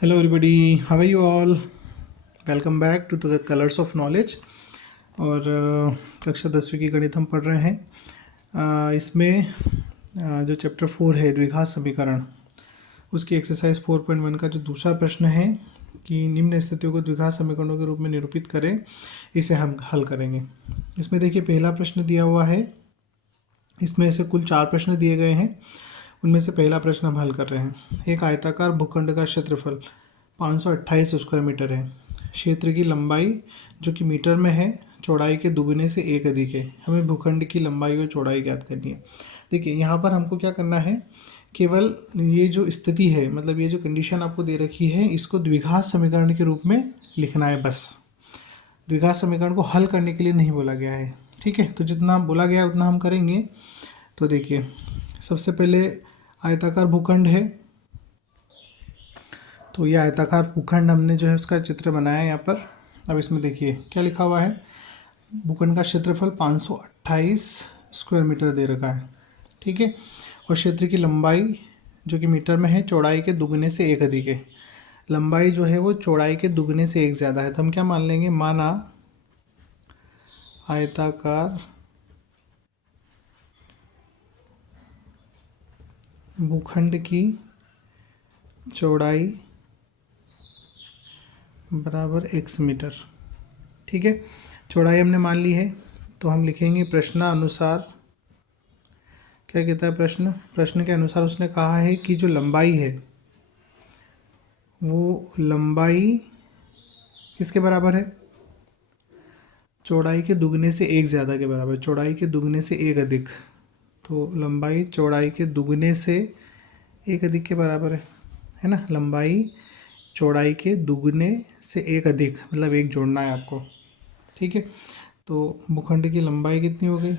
Hello everybody, how are you all? Welcome back to the colours of knowledge. और कक्षा 10वीं की गणित हम पढ़ रहे हैं। इसमें जो चैप्टर 4 है द्विघात समीकरण, उसकी एक्सरसाइज 4.1 का जो दूसरा प्रश्न है कि निम्न स्थितियों को द्विघात समीकरणों के रूप में निरूपित करें, इसे हम हल करेंगे। इसमें देखिए पहला प्रश्न दिया हुआ है, इसमें से कुल 4 प्रश्न दिए गए हैं। उनमें से पहला प्रश्न हम हल कर रहे हैं। एक आयताकार भूखंड का क्षेत्रफल 528 स्क्वायर मीटर है। क्षेत्र की लंबाई जो कि मीटर में है, चौड़ाई के दुगने से एक अधिक है। हमें भूखंड की लंबाई और चौड़ाई ज्ञात करनी है। देखिए यहाँ पर हमको क्या करना है, केवल ये जो स्थिति है, मतलब ये जो कंडीशन आपको दे रखी है, इसको द्विघात समीकरण के रूप में लिखना है बस। द्विघात समीकरण को हल करने के लिए नहीं बोला गया है, ठीक है। तो जितना बोला गया है उतना हम करेंगे। तो देखिए सबसे पहले आयताकार भूखंड है, तो ये आयताकार भूखंड हमने जो है उसका चित्र बनाया है यहाँ पर। अब इसमें देखिए क्या लिखा हुआ है, भूखंड का क्षेत्रफल 528 स्क्वायर मीटर दे रखा है, ठीक है। और क्षेत्र की लंबाई जो कि मीटर में है, चौड़ाई के दुगने से एक अधिक है। लंबाई जो है वो चौड़ाई के दुगने से एक ज़्यादा है, तो हम क्या मान लेंगे, माना आयताकार भूखंड की चौड़ाई बराबर x मीटर, ठीक है। चौड़ाई हमने मान ली है, तो हम लिखेंगे प्रश्नानुसार। क्या कहता है प्रश्न के अनुसार उसने कहा है कि जो लंबाई है वो लंबाई किसके बराबर है, चौड़ाई के दुगने से एक ज़्यादा के बराबर, चौड़ाई के दुगने से एक अधिक। तो लंबाई चौड़ाई के दुगने से एक अधिक के बराबर है ना। लंबाई चौड़ाई के दुगने से एक अधिक, मतलब एक जोड़ना है आपको, ठीक है। तो भूखंड की लंबाई कितनी हो गई,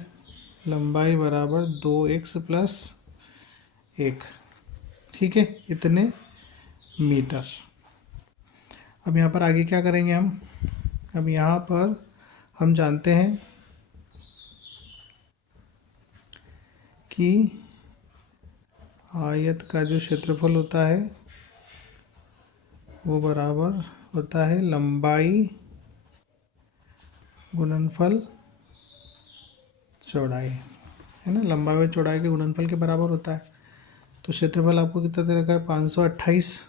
लंबाई बराबर 2x प्लस 1, ठीक है, इतने मीटर। अब यहाँ पर आगे क्या करेंगे हम, अब यहाँ पर हम जानते हैं कि आयत का जो क्षेत्रफल होता है वो बराबर होता है लंबाई गुणनफल चौड़ाई, है ना। लंबाई और चौड़ाई के गुणनफल के बराबर होता है। तो क्षेत्रफल आपको कितना दे रखा है, 528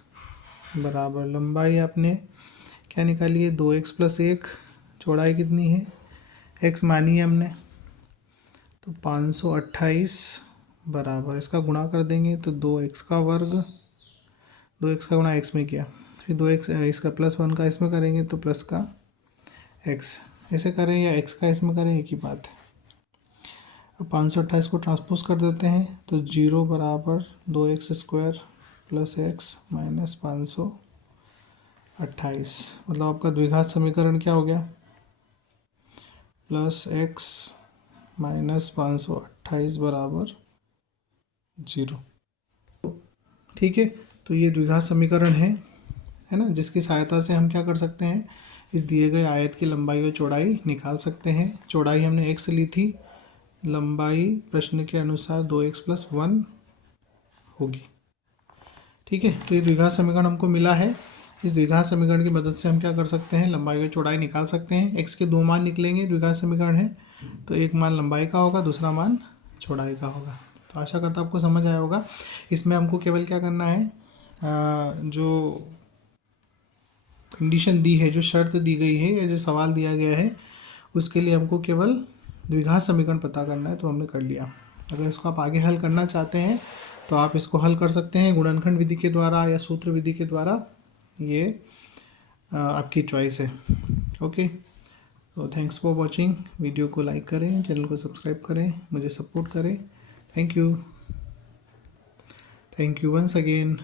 बराबर लंबाई आपने क्या निकाली है, 2x प्लस 1, चौड़ाई कितनी है, x मानी है हमने, तो 528 बराबर इसका गुणा कर देंगे तो 2x का वर्ग, 2x का गुणा x में किया, फिर 2x इसका +1 का इसमें करेंगे तो प्लस का x, ऐसे करें या x का इसमें करें, एक ही बात है। अब 528 को ट्रांसपोज कर देते हैं तो 0 बराबर 2x square plus x minus 528, मतलब आपका द्विघात समीकरण क्या हो गया, प्लस x माइनस 528 बराबर 0, ठीक है। तो ये द्विघात समीकरण है ना, जिसकी सहायता से हम क्या कर सकते हैं, इस दिए गए आयत की लंबाई और चौड़ाई निकाल सकते हैं। चौड़ाई हमने x ली थी, लंबाई प्रश्न के अनुसार 2x प्लस 1 होगी, ठीक है। तो ये द्विघात समीकरण हमको मिला है। इस द्विघात समीकरण की मदद से हम क्या कर सकते हैं, लंबाई और चौड़ाई निकाल सकते हैं। x के 2 मान निकलेंगे, द्विघात समीकरण है, तो एक मान लंबाई का होगा, दूसरा मान चौड़ाई का होगा। तो आशा करता आपको समझ आया होगा। इसमें हमको केवल क्या करना है, जो कंडीशन दी है, जो शर्त दी गई है या जो सवाल दिया गया है, उसके लिए हमको केवल द्विघात समीकरण पता करना है, तो हमने कर लिया। अगर इसको आप आगे हल करना चाहते हैं तो आप इसको हल कर सकते हैं गुणनखंड विधि के द्वारा या सूत्र विधि के द्वारा, ये आपकी चॉइस है। ओके, तो थैंक्स फॉर वॉचिंग। वीडियो को लाइक करें, चैनल को सब्सक्राइब करें, मुझे सपोर्ट करें। Thank you once again.